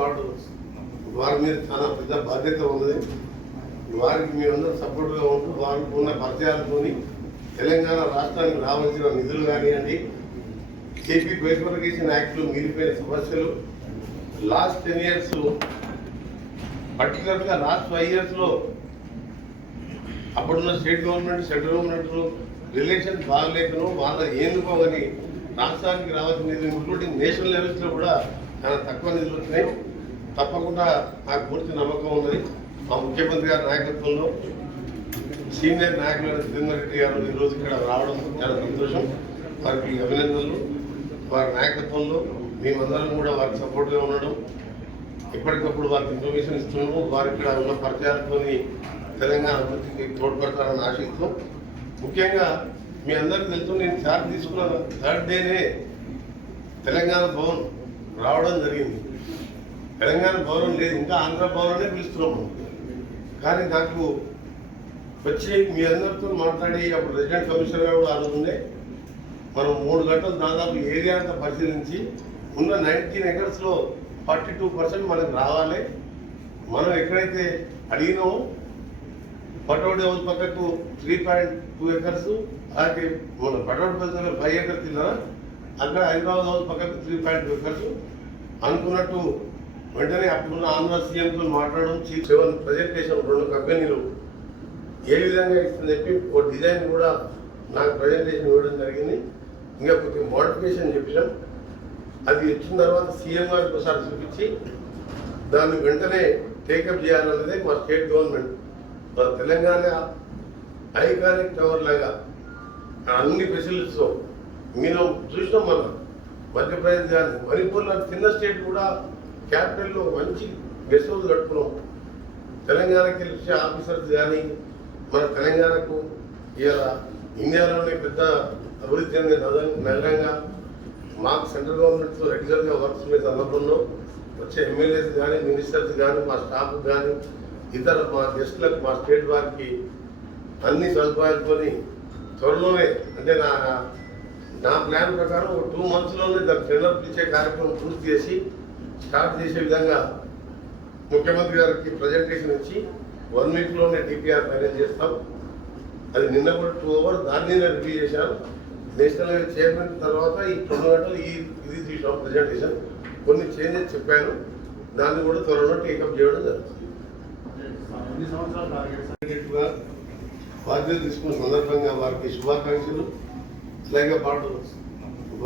పాటు వారి మీద చాలా పెద్ద బాధ్యత ఉన్నది. వారికి మేమందరం సపోర్ట్గా ఉంటూ వారికి ఉన్న పరిచయాలతోని తెలంగాణ రాష్ట్రానికి రావాల్సిన నిధులు కానివ్వండి, ఏపీ బైఫర్కేషన్ యాక్ట్లో మిగిలిపోయిన సమస్యలు, లాస్ట్ 10 years పర్టికులర్గా లాస్ట్ 5 yearsలో అప్పుడున్న state government central government relation బాగలేకను వాళ్ళ ఎందుకో అని రాష్ట్రానికి రావాల్సిన నిధులు ఇంక్లూడింగ్ నేషనల్ లెవెల్స్లో కూడా చాలా తక్కువ నిధులు వచ్చినాయి. తప్పకుండా నాకు పూర్తి నమ్మకం ఉన్నది. మా ముఖ్యమంత్రి గారి నాయకత్వంలో సీనియర్ నాయకులైన జితేందర్ రెడ్డి గారు ఈరోజు ఇక్కడ రావడం చాలా సంతోషం. వారికి అభినందనలు. వారి నాయకత్వంలో మేమందరం కూడా వారికి సపోర్ట్గా ఉండడం, ఎప్పటికప్పుడు వారికి ఇన్ఫర్మేషన్ ఇస్తున్నాము. వారికి ఇక్కడ ఉన్న పరిచయాలతో తెలంగాణ అభివృద్ధికి తోడ్పడతారని ఆశిస్తూ, ముఖ్యంగా మీ అందరికీ తెలుసు నేను చార్జ్ తీసుకున్న 3rd డేనే తెలంగాణ భవన్ రావడం జరిగింది. తెలంగాణ భవనం లేదు, ఇంకా ఆంధ్ర భవనే పిలుస్తున్నాము. కానీ నాకు వచ్చి మీ అందరితో మాట్లాడి అప్పుడు రెసిడెంట్ కమిషనర్ గారు కూడా అనుకుంటే మనం 3 గంటలు దాదాపు ఏరియా అంతా పరిశీలించి ఉన్న 19 acresలో 42% మనకు రావాలి. మనం ఎక్కడైతే అడిగినామో పటౌడి హౌస్ పక్కకు 3.2 acres, అలాగే మన పటౌడి పక్కన 5 acres తిన్నా, అక్కడ హైదరాబాద్ హౌస్ పక్కకు 3.2 acres అనుకున్నట్టు వెంటనే అప్పుడున్న ఆంధ్ర సీఎంతో మాట్లాడడం, చీఫ్ 7 ప్రజెంటేషన్ 2 కంపెనీలు ఏ విధంగా ఇస్తుందని చెప్పి ఒక డిజైన్ కూడా నాకు ప్రజెంటేషన్ ఇవ్వడం జరిగింది. ఇంకా కొద్దిగా మోడిఫికేషన్ చెప్పినాం. అది వచ్చిన తర్వాత సీఎం గారికి ఒకసారి చూపించి దాన్ని వెంటనే టేకప్ చేయాలన్నదే మా స్టేట్ గవర్నమెంట్. మన తెలంగాణ ఐకానిక్ టవర్ లాగా అన్ని ఫెసిలిటీస్తో మేము చూసినాం. మన మధ్యప్రదేశ్ కానీ మణిపూర్ లాంటి చిన్న స్టేట్ కూడా క్యాపిటల్లో మంచి గెస్ట్ హౌస్ కట్టుకున్నాం. తెలంగాణకి వచ్చే ఆఫీసర్స్ కానీ మన తెలంగాణకు ఇలా ఇండియాలోనే పెద్ద అభివృద్ధి చెందిన నగరంగా మాకు సెంట్రల్ గవర్నమెంట్తో రెగ్యులర్గా వర్క్స్ మీద అనుకున్నాం. వచ్చే ఎమ్మెల్యేస్ కానీ మినిస్టర్స్ కానీ మా స్టాఫ్ కానీ ఇతర మా గెస్టులకు మా స్టేట్ వారికి అన్ని సదుపాయాలతోని త్వరలోనే అంటే నా ప్లాన్ ప్రకారం ఒక 2 monthsలోనే దాన్ని టెండర్ పిలిచే కార్యక్రమం పూర్తి చేసి స్టార్ట్ చేసే విధంగా ముఖ్యమంత్రి గారికి ప్రజెంటేషన్ ఇచ్చి 1 weekలోనే డిపిఆర్ ఫైనల్ చేస్తాం. అది నిన్న కూడా 2 hours దాన్ని రివ్యూ చేశాను. నేషనల్ లెవెల్ చైర్మన్ తర్వాత ఈ 2 గంటలు ఇది తీసాం ప్రజెంటేషన్. కొన్ని చేంజెస్ చెప్పాను, దాన్ని కూడా త్వరలో టేకప్ చేయడం జరుగుతుంది. బాధ్యత తీసుకున్న సందర్భంగా వారికి శుభాకాంక్షలు. అలాగే పాటు